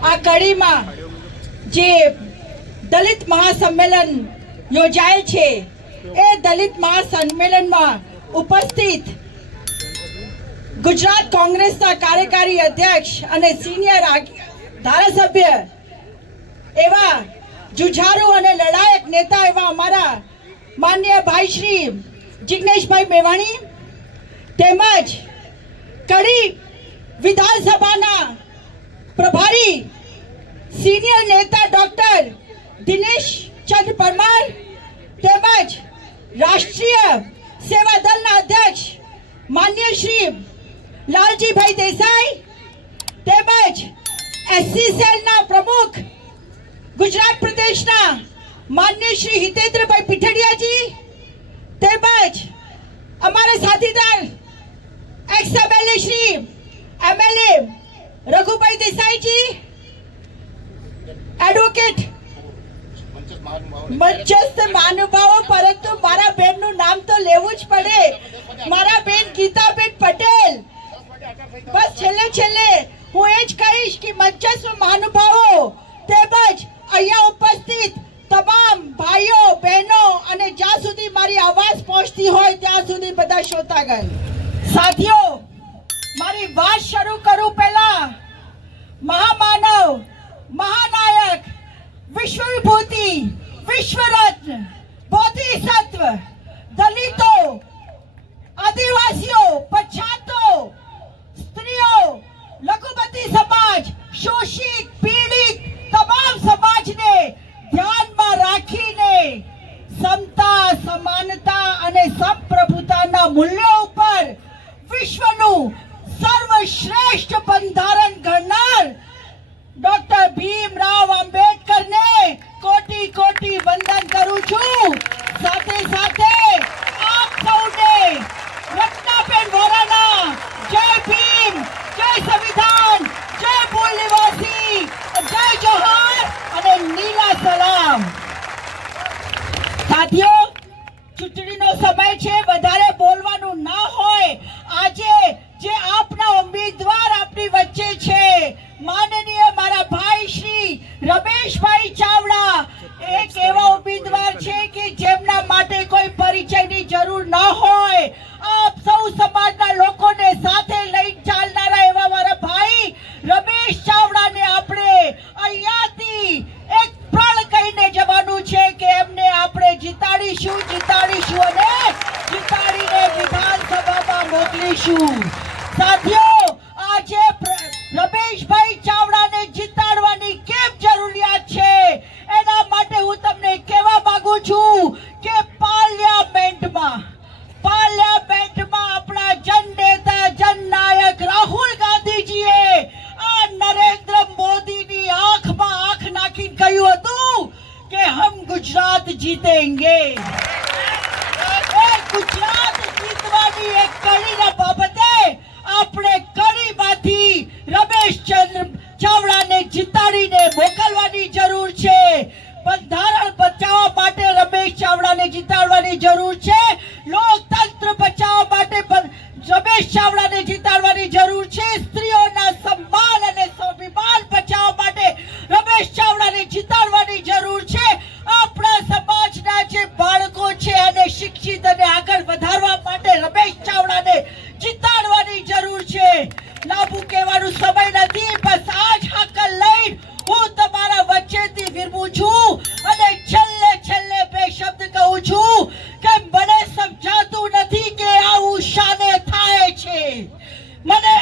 આ કડીમાં જે દલિત મહાસંમેલન યોજાયેલ છે એ દલિત મહાસંમેલનમાં ઉપસ્થિત ગુજરાત કોંગ્રેસના કાર્યકારી અધ્યક્ષ અને સિનિયર ધારાસભ્ય એવા જુઝારુ અને લડાયક નેતા એવા અમારા માનનીય ભાઈ શ્રી જિગ્નેશભાઈ મેવાણી તેમજ કડી વિધાનસભાના પ્રભારી સિનિયર નેતા ડોક્ટર દિનેશ ચંદ્ર પરમાર તેમજ રાષ્ટ્રીય સેવા દળના અધ્યક્ષ માન્ય શ્રી લાલજીભાઈ દેસાઈ તેમજ એસસી સેલના પ્રમુખ ગુજરાત પ્રદેશના માન્ય શ્રી હિતેન્દ્રભાઈ પીઠડિયાજી તેમજ અમારા સાથીદાર ex MLA Shri MLA Raghubhai દેસાઈજી એડવોકેટ મંચસ્થ મહાનુભાવો પરંતુ મારા બેનનું નામ તો લેવું જ પડે મારા બેન ગીતાબેન પટેલ બસ છેલ્લે હું એ જ કહીશ કે મંચસ્થ મહાનુભાવો તેમજ અહીંયા ઉપસ્થિત તમામ ભાઈઓ બહેનો અને જ્યાં સુધી મારી આવાજ પહોંચતી હોય ત્યાં સુધી બધા શ્રોતાગણ સાથીઓ મારી વાત શરૂ કરું પહેલા મહામાનવ મહાનાયક વિશ્વવિભૂતિ વિશ્વરત્ન બોધિસત્વ દલિતો આદિવાસીઓ પછાતો સ્ત્રીઓ લઘુમતી સમાજ શોષિત પીડિત તમામ સમાજને ધ્યાનમાં રાખીને સમતા સમાનતા અને સંપ્રભુતાના મૂલ્યો ઉપર વિશ્વનું સર્વશ્રેષ્ઠ બંધારણ ઘડનાર ડોક્ટર ભીમરાવ આંબેડકરને કોટી કોટી વંદન કરું છું સાથે સાથે આપ સૌને રત્નાબેન વોરાના જય ભીમ જય સંવિધાન જય મૂળ નિવાસી જય જોહાર અને નીલા સલામ સાથીઓ ચૂંટણીનો સમય છે વધારે બોલવાનું ના હોય આજે જે આપના ઉમેદવાર આપની વચ્ચે છે માનનીય મારા ભાઈ શ્રી રમેશભાઈ ચાવડા એક એવા ઉમેદવાર છે કે જેમના માટે કોઈ પરિચયની જરૂર ન હોય આપ સૌ સમાજના લોકોને સાથે લઈ ચાલનારા એવા મારા ભાઈ રમેશ ચાવડાને આપણે અહીંયાથી એક પ્રણ કહીને જવાનું છે કે એમને આપણે જીતાડીશું અને જીતાડીને વિધાનસભામાં મોકલીશું સાથીઓ આજે રમેશભાઈ ચાવડાને જીતાડવાની કેમ જરૂરિયાત છે એના માટે હું તમને કહેવા માંગુ છું કે પાર્લિયામેન્ટમાં આપણા જનનેતા જનનાયક રાહુલ ગાંધીજીએ આ નરેન્દ્ર મોદીની આંખમાં આંખ નાખીને કહ્યું હતું કે હમ ગુજરાત જીતેંગે ગુજરાત જીતવાની એક કડીના બાબતે આપણે કડીમાંથી રમેશચંદ્ર ચાવડાને જીતાડીને મોકલવાની જરૂર છે બંધારણ બચાવવા માટે રમેશ ચાવડાને જીતાડવાની જરૂર છે લોકતંત્ર બચાવવા માટે રમેશ ચાવડાને જીતાડવાની જરૂર છે સ્ત્રીઓના સન્માન અને સ્વાભિમાન બચાવવા માટે રમેશ ચાવડાને જીતાડવાની જરૂર છે આપણા સમાજના જે બાળકો છે એને શિક્ષિત અને આગળ વધારવા માટે રમેશ ચાવડાને જીતાડવાની જરૂર છે લાંબુ કહેવાનું સમય નથી બસ આ જ હાકલ લઈને હું તમારા વચ્ચેથી વિરમું છું અને છેલ્લે બે શબ્દ કહું છું કે મને સમજાતું નથી કે આવું શાને થાય છે મને